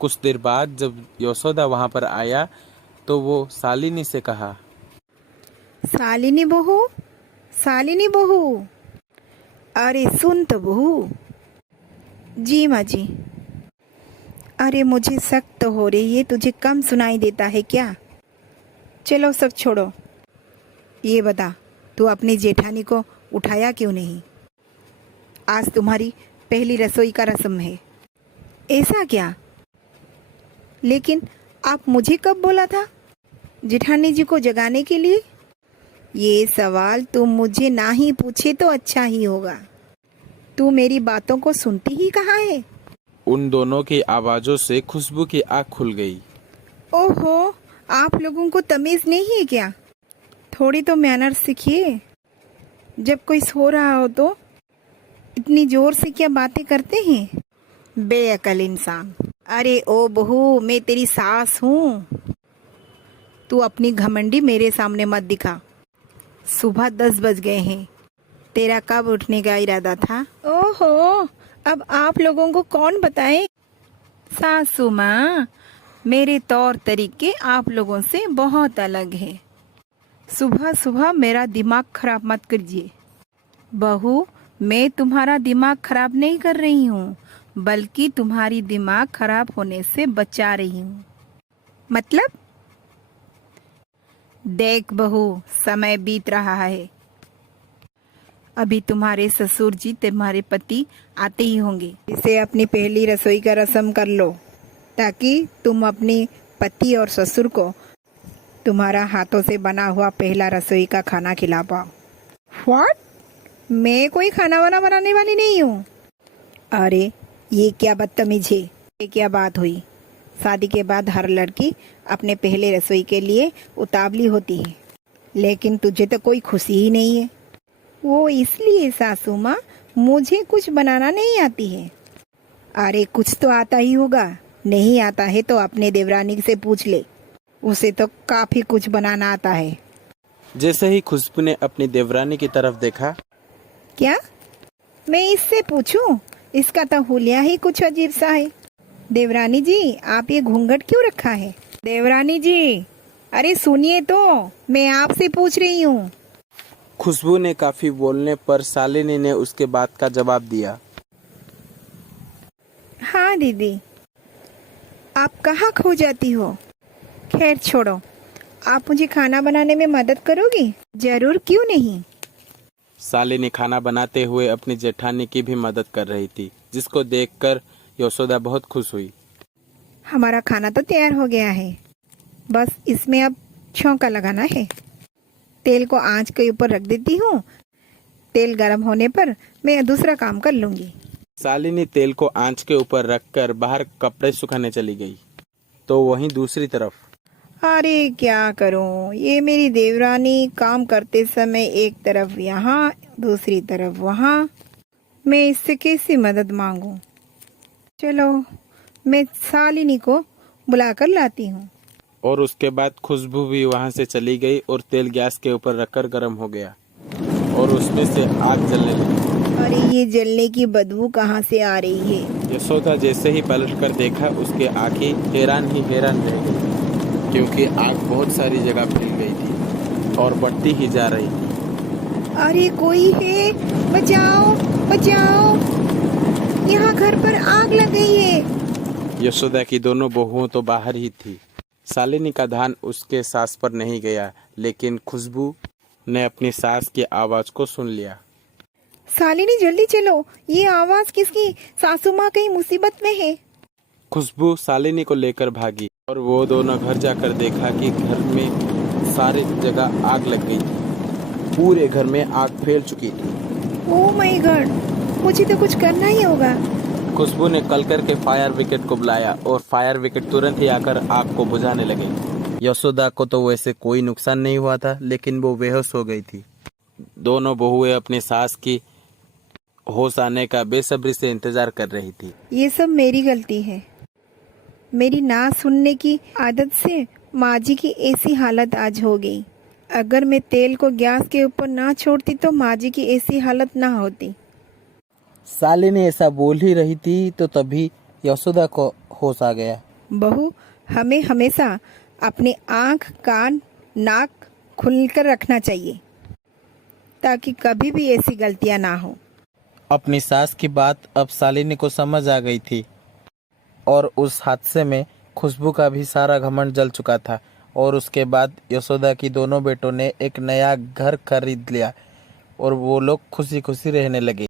कुछ देर बाद जब यशोदा वहां पर आया तो वो शालिनी से कहा, शालिनी बहू, शालिनी बहू, अरे सुन तो बहू। जी माँ जी। अरे मुझे शक तो हो रही है, तुझे कम सुनाई देता है क्या? चलो सब छोड़ो, ये बता तू अपनी जेठानी को उठाया क्यों नहीं? आज तुम्हारी पहली रसोई का रस्म है। ऐसा क्या? लेकिन आप मुझे कब बोला था जेठानी जी को जगाने के लिए? ये सवाल तुम मुझे ना ही पूछे तो अच्छा ही होगा। तू मेरी बातों को सुनती ही कहाँ है? उन दोनों की आवाजों से खुशबू की आंख खुल गई। ओहो, आप लोगों को तमीज नहीं है क्या? थोड़ी तो मैनर्स सीखिए। जब कोई सो रहा हो तो इतनी जोर से क्या बातें करते हैं, बेअकल इंसान। अरे ओ बहू, मैं तेरी सास हूँ। तू अपनी घमंडी मेरे सामने मत दिखा। सुबह 10 बज गए हैं। तेरा कब उठने का इरादा था? ओहो, अब आप लोगों को कौन बताए? सासू माँ, मेरे तौर तरीके आप लोगों से बहुत अलग है। सुबह सुबह मेरा दिमाग खराब मत कीजिए। बहू, मैं तुम्हारा दिमाग खराब नहीं कर रही हूँ, बल्कि तुम्हारी दिमाग खराब होने से बचा रही हूँ। मतलब? देख बहू, समय बीत रहा है। अभी तुम्हारे ससुर जी तुम्हारे पति आते ही होंगे। इसे अपनी पहली रसोई का रस्म कर लो, ताकि तुम अपने पति और ससुर को तुम्हारा हाथों से बना हुआ पहला रसोई का खाना खिला पाओ। व्हाट? मैं कोई खाना वाना बनाने वाली नहीं हूँ। अरे ये क्या बदतमीज है? ये क्या बात हुई? शादी के बाद हर लड़की अपने पहले रसोई के लिए उतावली होती है, लेकिन तुझे तो कोई खुशी ही नहीं है। वो इसलिए सासू माँ, मुझे कुछ बनाना नहीं आती है। अरे कुछ तो आता ही होगा। नहीं आता है तो अपने देवरानी से पूछ ले, उसे तो काफी कुछ बनाना आता है। जैसे ही खुशबू ने अपनी देवरानी की तरफ देखा, क्या मैं इससे पूछूं? इसका तो हुलिया ही कुछ अजीब सा है। देवरानी जी, आप ये घूंघट क्यों रखा है? देवरानी जी, अरे सुनिए तो, मैं आपसे पूछ रही हूँ। खुशबू ने काफी बोलने पर शालिनी ने उसके बात का जवाब दिया। हाँ दीदी, आप कहाँ खो जाती हो? खैर छोड़ो, आप मुझे खाना बनाने में मदद करोगी? जरूर, क्यों नहीं। शालिनी खाना बनाते हुए अपनी जेठानी की भी मदद कर रही थी, जिसको देखकर यशोदा बहुत खुश हुई। हमारा खाना तो तैयार हो गया है, बस इसमें अब छौंका लगाना है। तेल को आंच के ऊपर रख देती हूँ। तेल गर्म होने पर मैं दूसरा काम कर लूंगी। शालिनी तेल को आंच के ऊपर रखकर बाहर कपड़े सुखाने चली गई, तो वहीं दूसरी तरफ, अरे क्या करूं, ये मेरी देवरानी काम करते समय एक तरफ यहाँ दूसरी तरफ वहाँ। मैं इससे कैसी मदद मांगूं? चलो, मैं शालिनी को बुलाकर लाती हूँ। और उसके बाद खुशबू भी वहां से चली गई और तेल गैस के ऊपर रखकर गर्म हो गया और उसमें से आग जलने लगी। अरे ये जलने की बदबू कहाँ से आ रही है? यशोदा जैसे ही पलट कर देखा, उसकी आंखें हैरान ही हैरान रह गई, क्योंकि आग बहुत सारी जगह फैल गई थी और बढ़ती ही जा रही थी। अरे कोई है, बचाओ बचाओ, यहाँ घर पर आग लग गई है। यशोदा की दोनों बहुओं तो बाहर ही थी। शालिनी का ध्यान उसके सास पर नहीं गया, लेकिन खुशबू ने अपनी सास की आवाज को सुन लिया। शालिनी जल्दी चलो, ये आवाज किसकी? सासू माँ कहीं मुसीबत में है। खुशबू शालिनी को लेकर भागी और वो दोनों घर जाकर देखा कि घर में सारी जगह आग लग गई थी। पूरे घर में आग फैल चुकी थी। ओह माय गॉड, मुझे तो कुछ करना ही होगा। खुशबू ने कल करके फायर विकेट को बुलाया और फायर विकेट तुरंत ही आकर आग को बुझाने लगे। यशोदा को तो वैसे कोई नुकसान नहीं हुआ था, लेकिन वो बेहोश हो गई थी। दोनों बहुएं अपनी सास की होश आने का बेसब्री से इंतजार कर रही थी। ये सब मेरी गलती है। मेरी ना सुनने की आदत से माँ जी की ऐसी हालत आज हो गई। अगर मैं तेल को गैस के ऊपर ना छोड़ती तो माँ जी की ऐसी हालत ना होती। शालिनी ऐसा बोल ही रही थी तो तभी यशोदा को होश आ गया। बहू, हमें हमेशा अपने आँख, कान, नाक खुलकर रखना चाहिए ताकि कभी भी ऐसी गलतियाँ ना हो। अपनी सास की बात अब शालिनी को समझ आ गई थी और उस हादसे में खुशबू का भी सारा घमंड जल चुका था। और उसके बाद यशोदा की दोनों बेटों ने एक नया घर खरीद लिया और वो लोग खुशी खुशी रहने लगे।